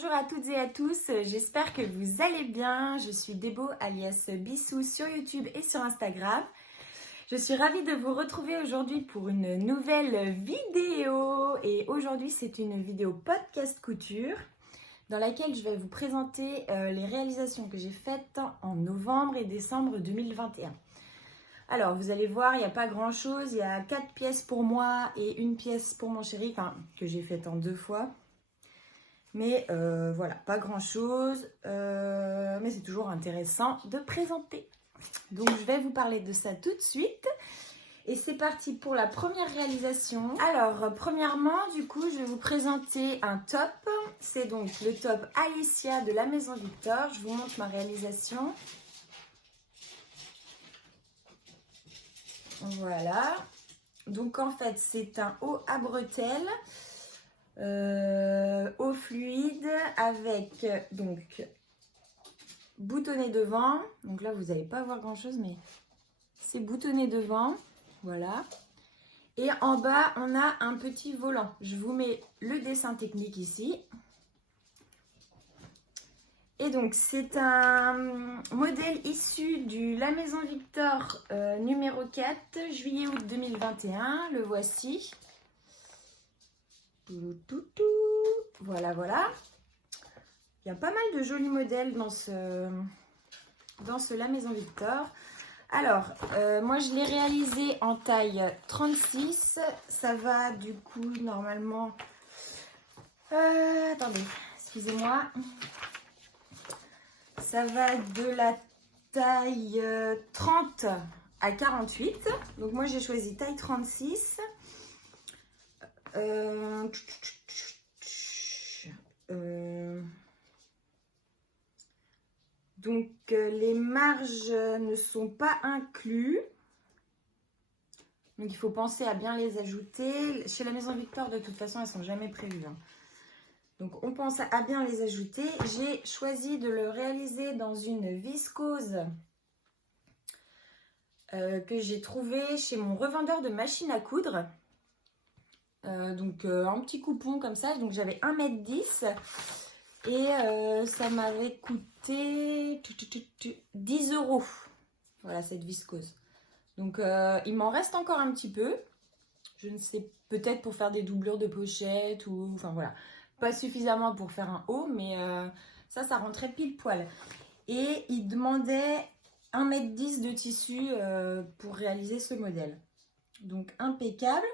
Bonjour à toutes et à tous, j'espère que vous allez bien. Je suis Débo alias Bissou sur YouTube et sur Instagram. Je suis ravie de vous retrouver aujourd'hui pour une nouvelle vidéo. Et aujourd'hui c'est une vidéo podcast couture dans laquelle je vais vous présenter les réalisations que j'ai faites en novembre et décembre 2021. Alors vous allez voir, il n'y a pas grand chose, il y a 4 pièces pour moi et une pièce pour mon chéri, enfin que j'ai faite en 2 fois. Mais voilà, pas grand chose, mais c'est toujours intéressant de présenter. Donc je vais vous parler de ça tout de suite. Et c'est parti pour la première réalisation. Alors premièrement, du coup, je vais vous présenter un top. C'est donc le top Alicia de la Maison Victor. Je vous montre ma réalisation. Voilà. Donc en fait, c'est un haut à bretelles. Eau fluide avec donc boutonné devant. Donc là vous n'allez pas voir grand chose, mais c'est boutonné devant, voilà. Et en bas on a un petit volant. Je vous mets le dessin technique ici. Et donc c'est un modèle issu du La Maison Victor numéro 4 juillet-août 2021. Le voici. Voilà, voilà. Il y a pas mal de jolis modèles dans ce La Maison Victor. Alors, moi je l'ai réalisé en taille 36. Ça va du coup normalement... attendez, excusez-moi. Ça va de la taille 30 à 48. Donc moi j'ai choisi taille 36. Donc les marges ne sont pas inclus. Donc il faut penser à bien les ajouter. Chez la Maison Victor, de toute façon, elles ne sont jamais prévues. Donc on pense à bien les ajouter. J'ai choisi de le réaliser dans une viscose que j'ai trouvée chez mon revendeur de machines à coudre. Donc un petit coupon comme ça, donc j'avais 1,10 m et ça m'avait coûté 10 €. Voilà cette viscose. Donc il m'en reste encore un petit peu. Je ne sais, peut-être pour faire des doublures de pochette ou enfin voilà, pas suffisamment pour faire un haut, mais ça rentrait pile poil. Et il demandait 1,10 m de tissu pour réaliser ce modèle. Donc impeccable.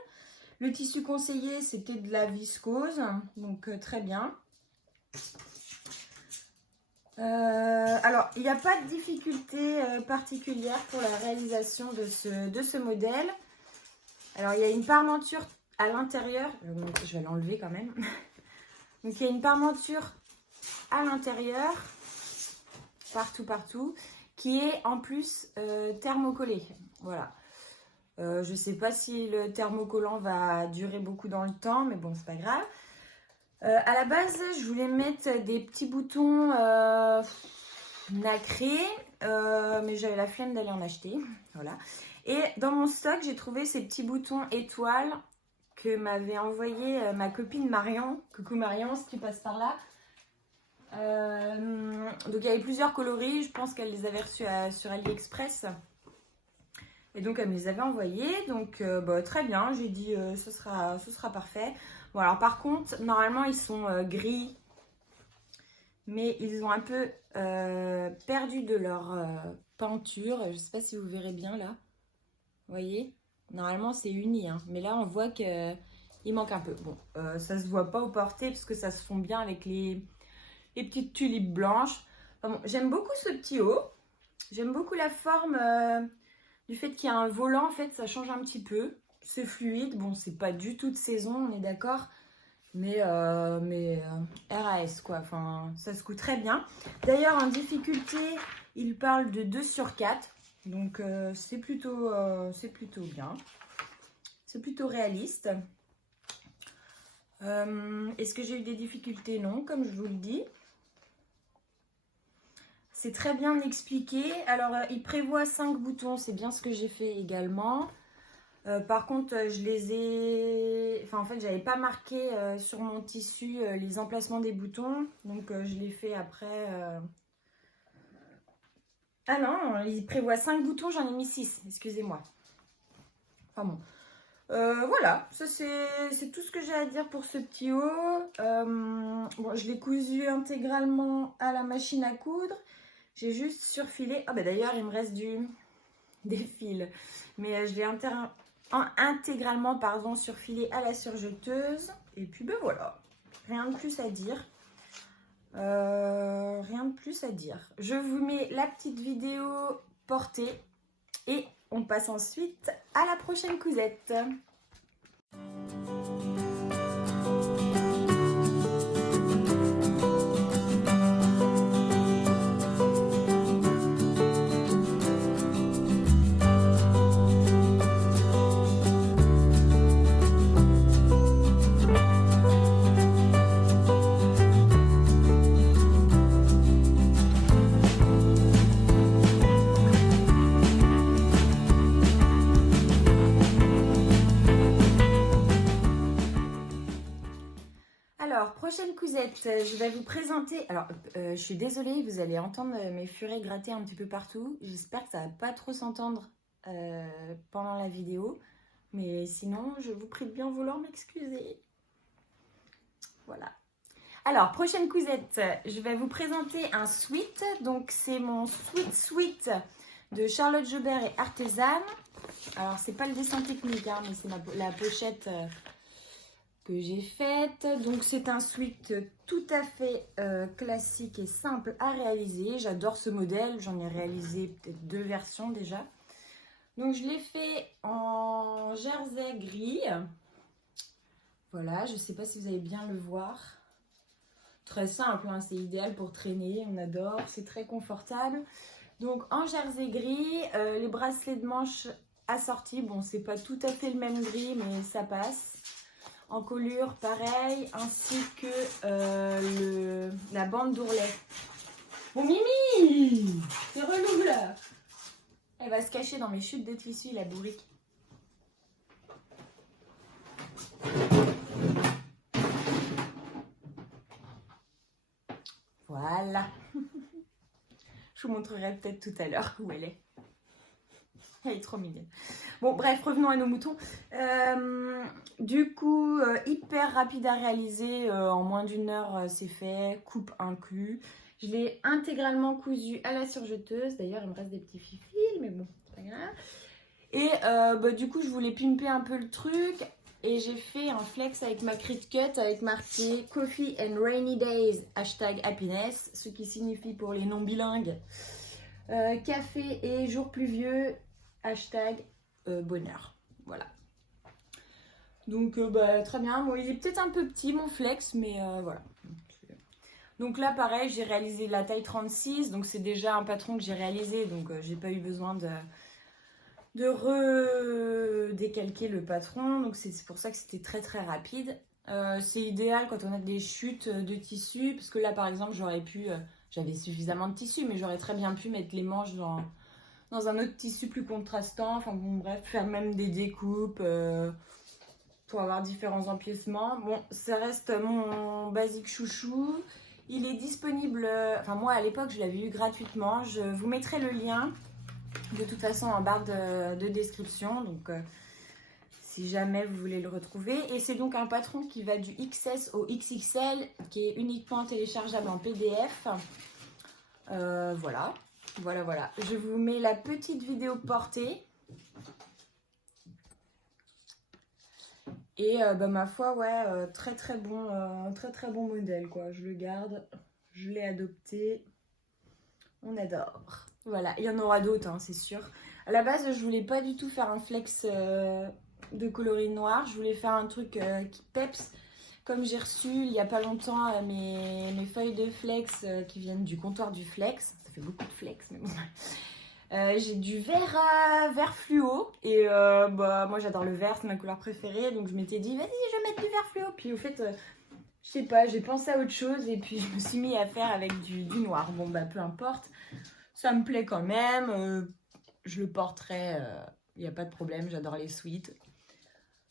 Le tissu conseillé, c'était de la viscose, donc très bien. Alors, il n'y a pas de difficulté particulière pour la réalisation de ce modèle. Alors, il y a une parmenture à l'intérieur. Je vais l'enlever quand même. Donc, il y a une parmenture à l'intérieur, partout, qui est en plus thermocollée. Voilà. Je ne sais pas si le thermocollant va durer beaucoup dans le temps, mais bon, c'est pas grave. À la base, je voulais mettre des petits boutons nacrés, mais j'avais la flemme d'aller en acheter. Voilà. Et dans mon stock, j'ai trouvé ces petits boutons étoiles que m'avait envoyé ma copine Marion. Coucou Marion, si tu passes par là. Donc il y avait plusieurs coloris, je pense qu'elle les avait reçus sur AliExpress. Et donc elle me les avait envoyés, donc très bien, j'ai dit ce sera parfait. Bon alors par contre, normalement ils sont gris, mais ils ont un peu perdu de leur peinture. Je ne sais pas si vous verrez bien là, vous voyez, normalement c'est uni, hein, mais là on voit qu'il manque un peu. Bon, ça se voit pas au porté parce que ça se fond bien avec les petites tulipes blanches. Enfin, bon, j'aime beaucoup ce petit haut, j'aime beaucoup la forme... du fait qu'il y a un volant, en fait, ça change un petit peu. C'est fluide. Bon, c'est pas du tout de saison, on est d'accord. Mais RAS, quoi. Enfin, ça se coud très bien. D'ailleurs, en difficulté, il parle de 2 sur 4. Donc, c'est plutôt bien. C'est plutôt réaliste. Est-ce que j'ai eu des difficultés? Non, comme je vous le dis. C'est très bien expliqué. Alors, il prévoit 5 boutons. C'est bien ce que j'ai fait également. Par contre, je les ai... Enfin, en fait, j'avais pas marqué sur mon tissu les emplacements des boutons. Donc, je l'ai fait après... Ah non, il prévoit 5 boutons, j'en ai mis 6. Excusez-moi. Enfin bon. Voilà, ça c'est tout ce que j'ai à dire pour ce petit haut. Bon, je l'ai cousu intégralement à la machine à coudre. J'ai juste surfilé. Ah bah d'ailleurs, il me reste des fils. Mais je l'ai intégralement surfilé à la surjeteuse. Et puis ben voilà, rien de plus à dire. Rien de plus à dire. Je vous mets la petite vidéo portée et on passe ensuite à la prochaine cousette. Alors, prochaine cousette, je vais vous présenter... Alors, je suis désolée, vous allez entendre mes furets gratter un petit peu partout. J'espère que ça va pas trop s'entendre pendant la vidéo. Mais sinon, je vous prie de bien vouloir m'excuser. Voilà. Alors, prochaine cousette, je vais vous présenter un sweat. Donc, c'est mon sweat de Charlotte Jobert et Artisan. Alors, c'est pas le dessin technique, hein, mais c'est la pochette... que j'ai faite. Donc c'est un sweat tout à fait classique et simple à réaliser. J'adore ce modèle, j'en ai réalisé peut-être 2 versions déjà. Donc je l'ai fait en jersey gris. Voilà, je ne sais pas si vous allez bien le voir. Très simple, hein, c'est idéal pour traîner, on adore, c'est très confortable. Donc en jersey gris, les bracelets de manches assortis, bon c'est pas tout à fait le même gris mais ça passe. En colure, pareil, ainsi que la bande d'ourlet. Bon, Mimi, c'est relou là. Elle va se cacher dans mes chutes de tissu, la bourrique. Voilà. Je vous montrerai peut-être tout à l'heure où elle est. Elle est trop mignonne. Bon, bref, revenons à nos moutons. Du coup, hyper rapide à réaliser. En moins d'1 heure, c'est fait. Coupe inclus. Je l'ai intégralement cousu à la surjeteuse. D'ailleurs, il me reste des petits fils, mais bon, c'est pas grave. Et du coup, je voulais pimper un peu le truc. Et j'ai fait un flex avec ma Cricut avec marqué Coffee and Rainy Days, #happiness, ce qui signifie pour les non-bilingues café et jours pluvieux, #bonheur. Voilà. Donc très bien. Bon, il est peut-être un peu petit mon flex, mais voilà. Donc là pareil, j'ai réalisé la taille 36, donc c'est déjà un patron que j'ai réalisé, donc j'ai pas eu besoin de redécalquer le patron, donc c'est pour ça que c'était très très rapide. C'est idéal quand on a des chutes de tissu, parce que là par exemple j'avais suffisamment de tissu, mais j'aurais très bien pu mettre les manches dans un autre tissu plus contrastant, enfin bon bref, faire même des découpes pour avoir différents empiècements. Bon, ça reste mon basique chouchou. Il est disponible, enfin moi à l'époque je l'avais eu gratuitement, je vous mettrai le lien de toute façon en barre de description, donc si jamais vous voulez le retrouver. Et c'est donc un patron qui va du XS au XXL, qui est uniquement téléchargeable en PDF. Voilà. Je vous mets la petite vidéo portée. Et ma foi, ouais, très très bon modèle, quoi. Je le garde, je l'ai adopté. On adore. Voilà, il y en aura d'autres, hein, c'est sûr. À la base, je voulais pas du tout faire un flex de coloris noir. Je voulais faire un truc qui peps. Comme j'ai reçu il y a pas longtemps mes feuilles de flex qui viennent du comptoir du flex. Ça fait beaucoup de flex, mais bon. J'ai du vert fluo. Et moi, j'adore le vert, c'est ma couleur préférée. Donc, je m'étais dit, vas-y, je vais mettre du vert fluo. Puis, au fait, je sais pas, j'ai pensé à autre chose. Et puis, je me suis mis à faire avec du noir. Bon, peu importe. Ça me plaît quand même. Je le porterai il n'y a pas de problème, j'adore les sweats.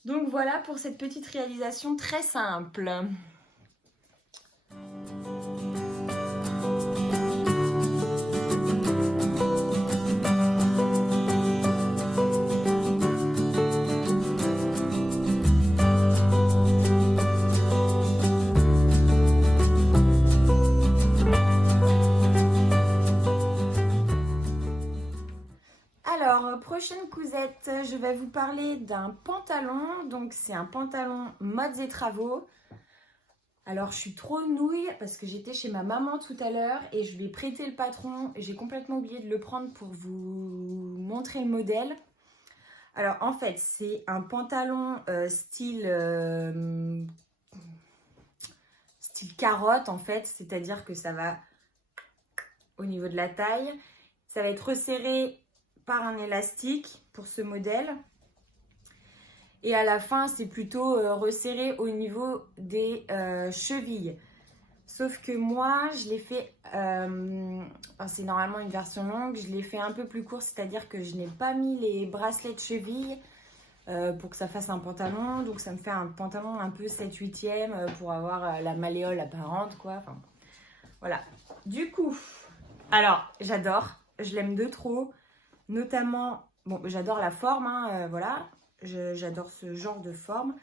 Donc voilà pour cette petite réalisation très simple. Alors, prochaine cousette, je vais vous parler d'un pantalon. Donc, c'est un pantalon modes et travaux. Alors, je suis trop nouille parce que j'étais chez ma maman tout à l'heure et je lui ai prêté le patron. Et j'ai complètement oublié de le prendre pour vous montrer le modèle. Alors, en fait, c'est un pantalon style carotte, en fait. C'est-à-dire que ça va au niveau de la taille. Ça va être resserré par un élastique pour ce modèle. Et à la fin, c'est plutôt resserré au niveau des chevilles. Sauf que moi, je l'ai fait, c'est normalement une version longue, je l'ai fait un peu plus court, c'est-à-dire que je n'ai pas mis les bracelets de cheville pour que ça fasse un pantalon. Donc ça me fait un pantalon un peu 7/8e pour avoir la malléole apparente, quoi. Enfin, voilà. Du coup, alors, j'adore, je l'aime de trop. Notamment, bon, j'adore la forme, hein, voilà, j'adore ce genre de forme,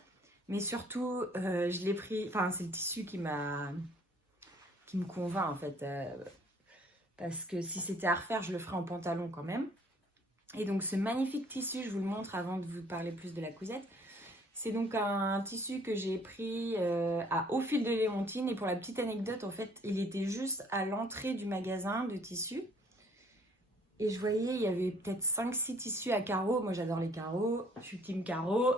mais surtout, je l'ai pris, enfin, c'est le tissu qui me convainc en fait, parce que si c'était à refaire, je le ferais en pantalon quand même. Et donc, ce magnifique tissu, je vous le montre avant de vous parler plus de la cousette. C'est donc un tissu que j'ai pris Au Fil de Léontine, et pour la petite anecdote, en fait, il était juste à l'entrée du magasin de tissus. Et je voyais, il y avait peut-être 5-6 tissus à carreaux. Moi, j'adore les carreaux. Je suis team carreaux.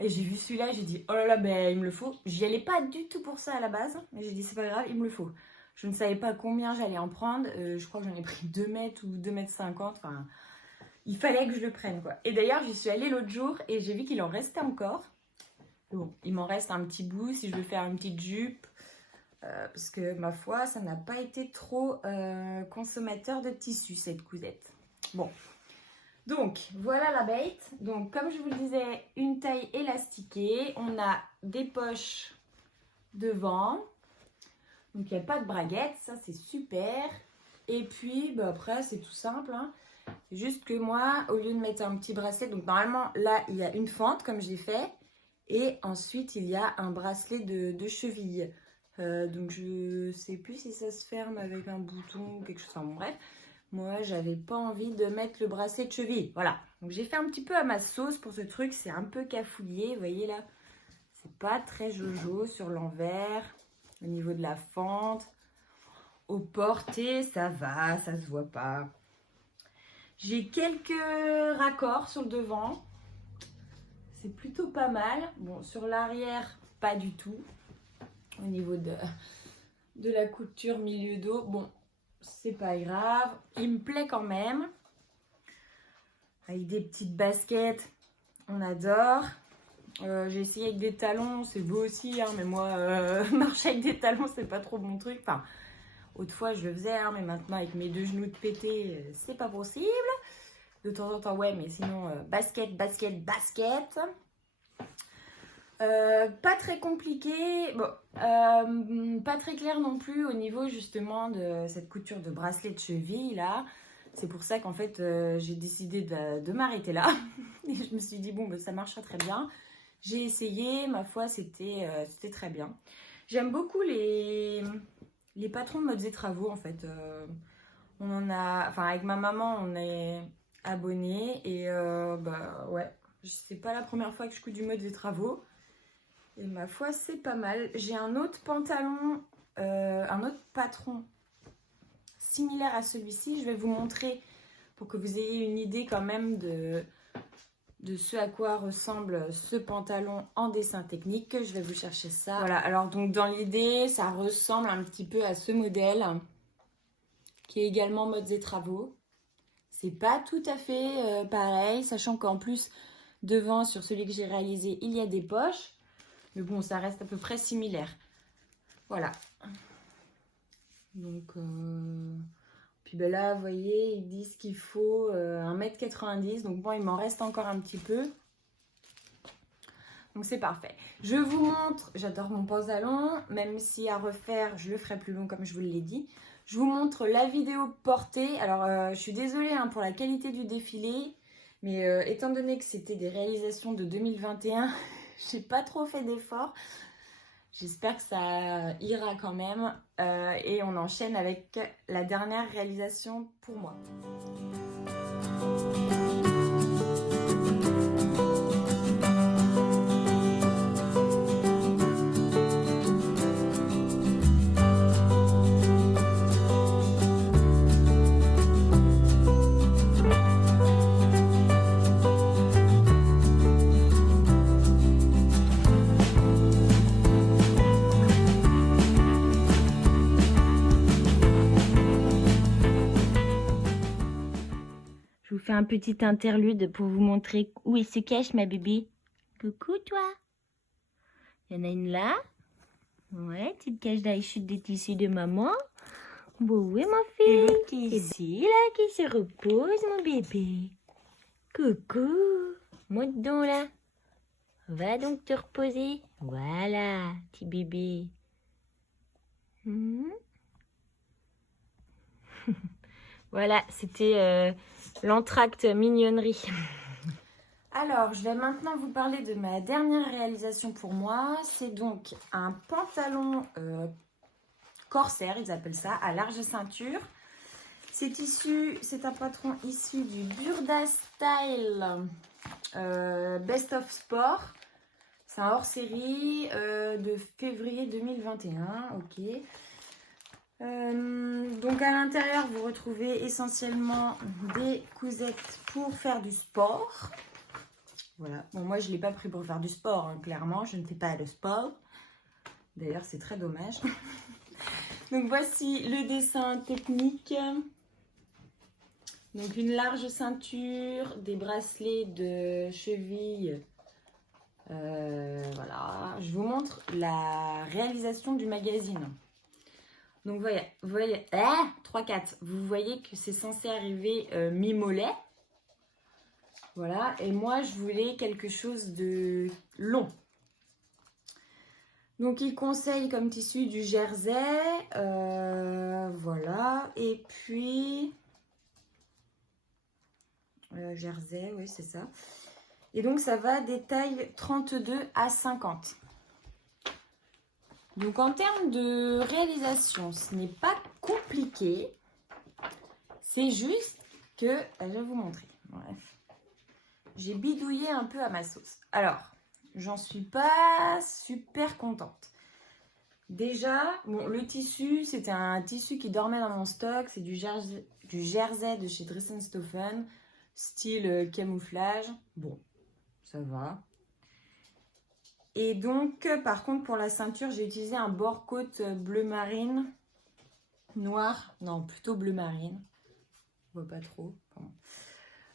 Et j'ai vu celui-là, j'ai dit, oh là là, ben, il me le faut. J'y allais pas du tout pour ça à la base. Mais j'ai dit, c'est pas grave, il me le faut. Je ne savais pas combien j'allais en prendre. Je crois que j'en ai pris 2 mètres ou 2,50 m. Enfin, il fallait que je le prenne, quoi. Et d'ailleurs, j'y suis allée l'autre jour et j'ai vu qu'il en restait encore. Bon, il m'en reste un petit bout si je veux faire une petite jupe. Parce que ma foi, ça n'a pas été trop consommateur de tissu, cette cousette. Bon, donc voilà la bête. Donc comme je vous le disais, une taille élastiquée. On a des poches devant. Donc il n'y a pas de braguette, ça c'est super. Et puis bah, après c'est tout simple, hein. Juste que moi, au lieu de mettre un petit bracelet, donc normalement là il y a une fente comme j'ai fait. Et ensuite il y a un bracelet de cheville. Donc je sais plus si ça se ferme avec un bouton ou quelque chose, enfin bon bref, moi j'avais pas envie de mettre le bracelet de cheville, voilà, donc j'ai fait un petit peu à ma sauce pour ce truc, c'est un peu cafouillé, vous voyez là, c'est pas très jojo sur l'envers, au niveau de la fente, au porté ça va, ça se voit pas. J'ai quelques raccords sur le devant, c'est plutôt pas mal, bon sur l'arrière pas du tout. Au niveau de la couture milieu dos, bon, c'est pas grave. Il me plaît quand même. Avec des petites baskets, on adore. J'ai essayé avec des talons, c'est beau aussi, hein, mais moi, marcher avec des talons, c'est pas trop mon truc. Enfin, autrefois, je le faisais, hein, mais maintenant, avec mes 2 genoux de pété, c'est pas possible. De temps en temps, ouais, mais sinon, basket, basket, basket. Pas très compliqué, bon, pas très clair non plus au niveau justement de cette couture de bracelet de cheville là. C'est pour ça qu'en fait j'ai décidé de m'arrêter là. Et je me suis dit bon, ben, ça marchera très bien. J'ai essayé, ma foi c'était très bien. J'aime beaucoup les patrons de modes et travaux en fait. On en a, enfin avec ma maman on est abonnés et bah ouais, c'est pas la première fois que je couds du mode et travaux. Et ma foi, c'est pas mal. J'ai un autre pantalon, un autre patron similaire à celui-ci. Je vais vous montrer pour que vous ayez une idée quand même de ce à quoi ressemble ce pantalon en dessin technique. Je vais vous chercher ça. Voilà, alors donc dans l'idée, ça ressemble un petit peu à ce modèle qui est également modes et travaux. C'est pas tout à fait pareil, sachant qu'en plus, devant, sur celui que j'ai réalisé, il y a des poches. Mais bon, ça reste à peu près similaire. Voilà. Donc, Puis ben là, vous voyez, ils disent qu'il faut 1,90 m. Donc bon, il m'en reste encore un petit peu. Donc c'est parfait. Je vous montre, j'adore mon pantalon, même si à refaire, je le ferai plus long comme je vous l'ai dit. Je vous montre la vidéo portée. Alors, je suis désolée hein, pour la qualité du défilé. Mais étant donné que c'était des réalisations de 2021, j'ai pas trop fait d'efforts. J'espère que ça ira quand même. Et on enchaîne avec la dernière réalisation pour moi. Je vous fais un petit interlude pour vous montrer où il se cache, ma bébé. Coucou, toi. Il y en a une là. Ouais, tu te caches dans les chutes des tissus de maman. Bon, oui, ma fille. Et l'autre qui est ici, là, qui se repose, mon bébé. Coucou. Monte donc, là. Va donc te reposer. Voilà, petit bébé. Voilà, c'était l'entracte mignonnerie. Alors, je vais maintenant vous parler de ma dernière réalisation pour moi. C'est donc un pantalon corsaire, ils appellent ça, à large ceinture. C'est un patron issu du Burda Style Best of Sport. C'est un hors-série de février 2021, ok. Donc à l'intérieur, vous retrouvez essentiellement des cousettes pour faire du sport. Voilà. Bon, moi, je ne l'ai pas pris pour faire du sport, hein, clairement. Je ne fais pas de sport. D'ailleurs, c'est très dommage. Donc, voici le dessin technique. Donc, une large ceinture, des bracelets de cheville. Voilà. Je vous montre la réalisation du magazine. Donc, vous voyez 3-4. Vous voyez que c'est censé arriver mi-mollet. Voilà, et moi je voulais quelque chose de long. Donc il conseille comme tissu du jersey, voilà, et puis jersey, oui c'est ça. Et donc ça va des tailles 32 à 50. Donc en termes de réalisation, ce n'est pas compliqué, c'est juste que, je vais vous montrer, bref. J'ai bidouillé un peu à ma sauce. Alors, j'en suis pas super contente. Déjà, bon, le tissu, c'était un tissu qui dormait dans mon stock. C'est du jersey de chez Dress & Stephen, style camouflage. Bon, ça va. Et donc, par contre, pour la ceinture, j'ai utilisé un bord-côte bleu marine, noir. Non, plutôt bleu marine. On voit pas trop. Pardon.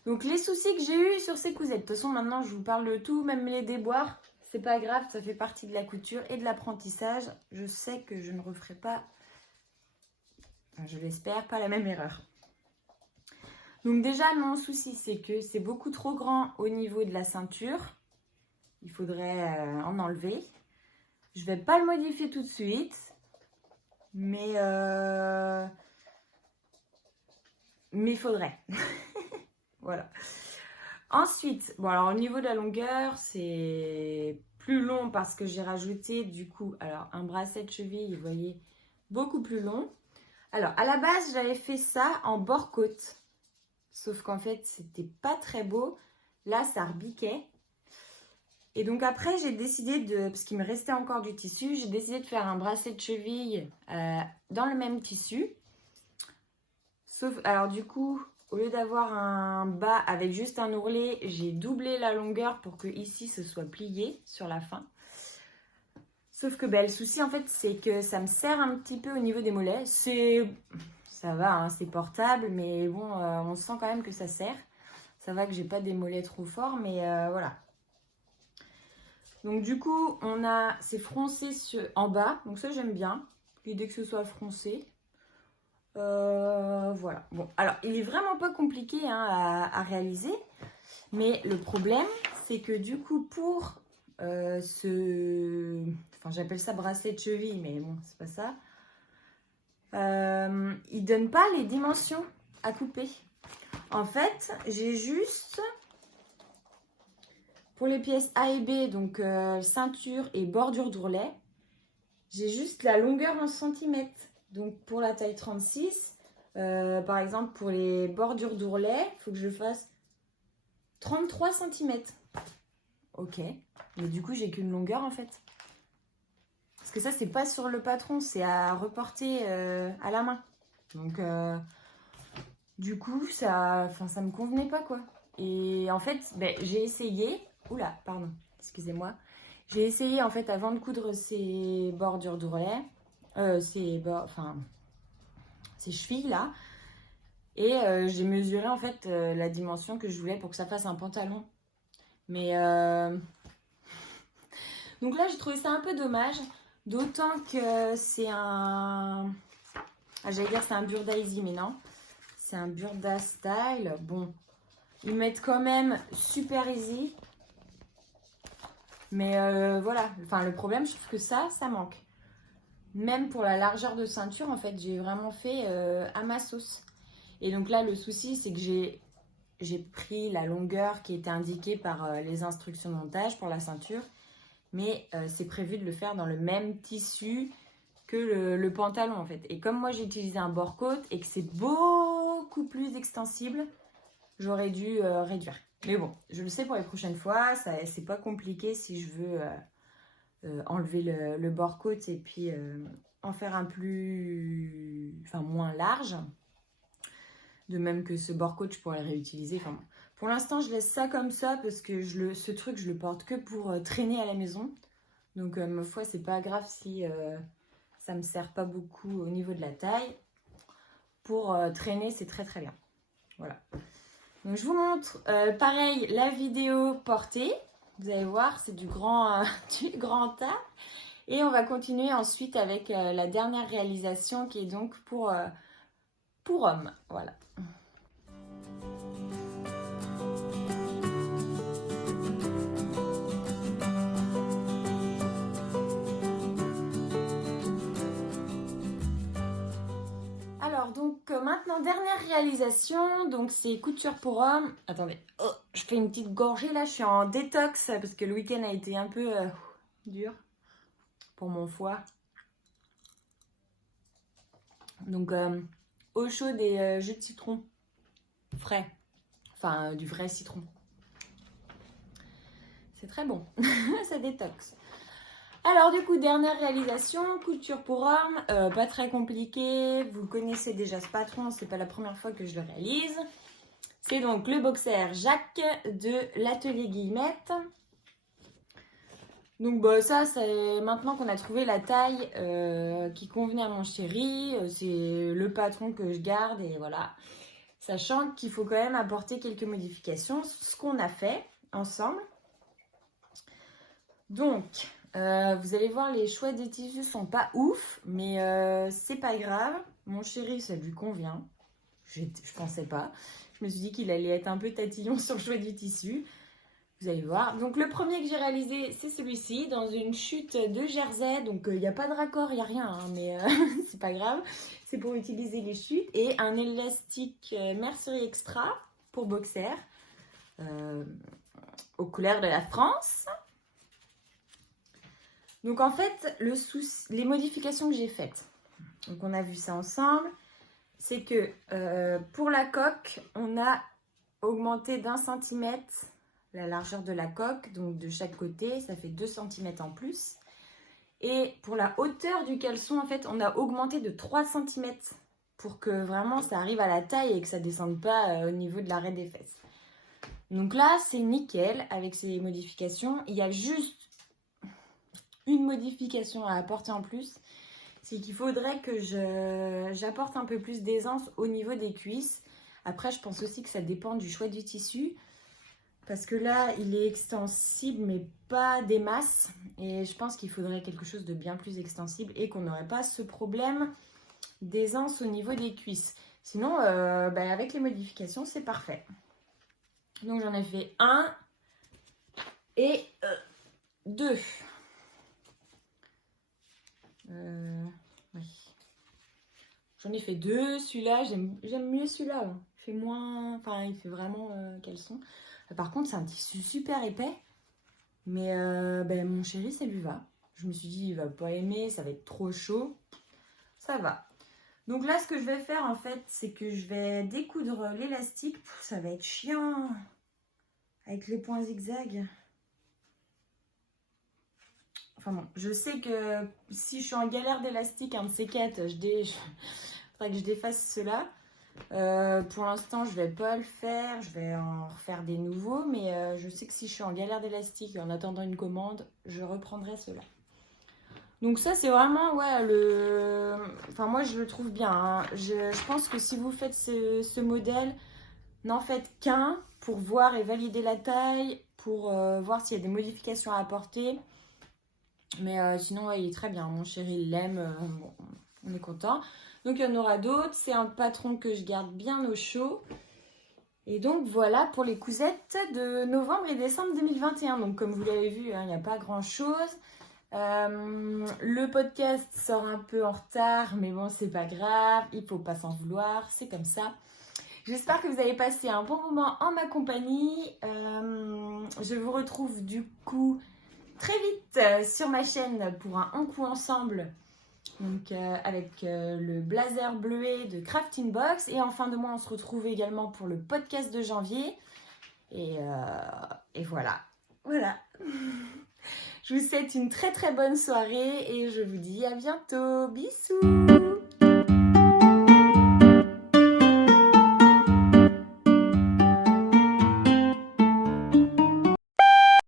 Donc les soucis que j'ai eu sur ces cousettes, de toute façon maintenant je vous parle de tout, même les déboires, c'est pas grave, ça fait partie de la couture et de l'apprentissage. Je sais que je ne referai pas, je l'espère, pas la même erreur. Donc déjà mon souci c'est que c'est beaucoup trop grand au niveau de la ceinture, il faudrait en enlever. Je vais pas le modifier tout de suite, mais il faudrait. Voilà. Ensuite, bon alors au niveau de la longueur, c'est plus long parce que j'ai rajouté du coup, alors un bracelet de cheville, vous voyez, beaucoup plus long. Alors à la base, j'avais fait ça en bord-côte. Sauf qu'en fait, c'était pas très beau. Là, ça rebiquait. Et donc après, j'ai décidé de, parce qu'il me restait encore du tissu, j'ai décidé de faire un bracelet de cheville dans le même tissu. Sauf, alors du coup, au lieu d'avoir un bas avec juste un ourlet, j'ai doublé la longueur pour que ici ce soit plié sur la fin. Sauf que le souci en fait c'est que ça me serre un petit peu au niveau des mollets. Ça va, hein, c'est portable, mais bon, on sent quand même que ça serre. Ça va que j'ai pas des mollets trop forts, mais voilà. Donc du coup, c'est froncé en bas, donc ça j'aime bien, l'idée que ce soit froncé. Voilà. Bon, alors, il est vraiment pas compliqué hein, à réaliser. Mais le problème, c'est que du coup, pour Enfin, j'appelle ça bracelet de cheville, mais bon, c'est pas ça. Il donne pas les dimensions à couper. En fait, j'ai juste... Pour les pièces A et B, donc ceinture et bordure d'ourlet, j'ai juste la longueur en centimètres. Donc pour la taille 36, par exemple pour les bordures d'ourlet, il faut que je fasse 33 cm. Ok, mais du coup j'ai qu'une longueur en fait. Parce que ça c'est pas sur le patron, c'est à reporter à la main. Donc du coup ça me convenait pas quoi. Et en fait j'ai essayé, oula pardon, excusez-moi. J'ai essayé en fait avant de coudre ces bordures d'ourlet, ces chevilles là. Et j'ai mesuré en fait la dimension que je voulais pour que ça fasse un pantalon. Mais donc là j'ai trouvé ça un peu dommage. D'autant que c'est un... Ah, j'allais dire c'est un Burda Easy, mais non. C'est un Burda Style. Bon, ils mettent quand même super easy. Mais voilà, enfin le problème je trouve que ça manque. Même pour la largeur de ceinture en fait j'ai vraiment fait à ma sauce. Et donc là le souci c'est que j'ai pris la longueur qui était indiquée par les instructions de montage pour la ceinture. Mais c'est prévu de le faire dans le même tissu que le pantalon en fait. Et comme moi j'ai utilisé un bord-côte et que c'est beaucoup plus extensible, j'aurais dû réduire. Mais bon, je le sais pour les prochaines fois, c'est pas compliqué si je veux enlever le bord-côte et puis en faire un moins large. De même que ce bord-côte, je pourrais le réutiliser. Enfin, pour l'instant, je laisse ça comme ça parce que ce truc, je le porte que pour traîner à la maison. Donc, ma foi, c'est pas grave si ça me sert pas beaucoup au niveau de la taille. Pour traîner, c'est très très bien. Voilà. Donc, je vous montre pareil la vidéo portée. Vous allez voir, c'est du grand tas. Et on va continuer ensuite avec la dernière réalisation qui est donc pour homme. Voilà. Alors donc maintenant dernière réalisation, donc c'est couture pour homme. Attendez, je fais une petite gorgée là, je suis en détox parce que le week-end a été un peu dur pour mon foie. Donc eau chaude et jus de citron frais, enfin du vrai citron. C'est très bon, ça détox. Alors du coup, dernière réalisation, couture pour homme, pas très compliqué, vous connaissez déjà ce patron, c'est pas la première fois que je le réalise. C'est donc le boxer Jacques de l'atelier Guillemette. Donc bah, ça, c'est maintenant qu'on a trouvé la taille qui convenait à mon chéri, c'est le patron que je garde et voilà. Sachant qu'il faut quand même apporter quelques modifications, ce qu'on a fait ensemble. Donc... vous allez voir, les choix des tissus sont pas ouf, mais c'est pas grave. Mon chéri, ça lui convient. Je pensais pas. Je me suis dit qu'il allait être un peu tatillon sur le choix du tissu. Vous allez voir. Donc le premier que j'ai réalisé, c'est celui-ci, dans une chute de jersey. Donc il n'y a pas de raccord, il n'y a rien, hein, mais c'est pas grave. C'est pour utiliser les chutes. Et un élastique Mercerie Extra pour boxer, aux couleurs de la France. Donc en fait, les modifications que j'ai faites, donc on a vu ça ensemble, c'est que pour la coque, on a augmenté d'1 centimètre la largeur de la coque, donc de chaque côté, ça fait 2 cm en plus. Et pour la hauteur du caleçon, en fait, on a augmenté de 3 cm pour que vraiment ça arrive à la taille et que ça ne descende pas au niveau de l'arrêt des fesses. Donc là, c'est nickel avec ces modifications. Il y a juste une modification à apporter en plus, c'est qu'il faudrait que j'apporte un peu plus d'aisance au niveau des cuisses. Après, je pense aussi que ça dépend du choix du tissu, parce que là, il est extensible, mais pas des masses. Et je pense qu'il faudrait quelque chose de bien plus extensible et qu'on n'aurait pas ce problème d'aisance au niveau des cuisses. Sinon, avec les modifications, c'est parfait. Donc j'en ai fait 1 et 2. Oui. J'en ai fait 2. Celui-là, j'aime mieux celui-là. Il fait moins... Enfin, il fait vraiment caleçon. Par contre, c'est un tissu super épais. Mais mon chéri, ça lui va. Je me suis dit, il va pas aimer, ça va être trop chaud. Ça va. Donc là, ce que je vais faire, en fait, c'est que je vais découdre l'élastique. Ça va être chiant. Avec les points zigzag. Enfin bon, je sais que si je suis en galère d'élastique, un de ces quatre, faudrait que je défasse cela. Pour l'instant, je vais pas le faire. Je vais en refaire des nouveaux. Mais je sais que si je suis en galère d'élastique en attendant une commande, je reprendrai cela. Donc ça, c'est vraiment, ouais, Enfin, moi, je le trouve bien. Hein. Je pense que si vous faites ce modèle, n'en faites qu'un pour voir et valider la taille, pour voir s'il y a des modifications à apporter. Mais sinon, ouais, il est très bien. Mon chéri l'aime. Bon, on est content. Donc, il y en aura d'autres. C'est un patron que je garde bien au chaud. Et donc, voilà pour les cousettes de novembre et décembre 2021. Donc, comme vous l'avez vu, hein, il n'y a pas grand-chose. Le podcast sort un peu en retard, mais bon, c'est pas grave. Il ne faut pas s'en vouloir. C'est comme ça. J'espère que vous avez passé un bon moment en ma compagnie. Je vous retrouve du coup très vite sur ma chaîne pour un en coup ensemble, donc avec le blazer bleuet de Crafting Box. Et en fin de mois, on se retrouve également pour le podcast de janvier. Et voilà. Voilà. Je vous souhaite une très très bonne soirée et je vous dis à bientôt. Bisous.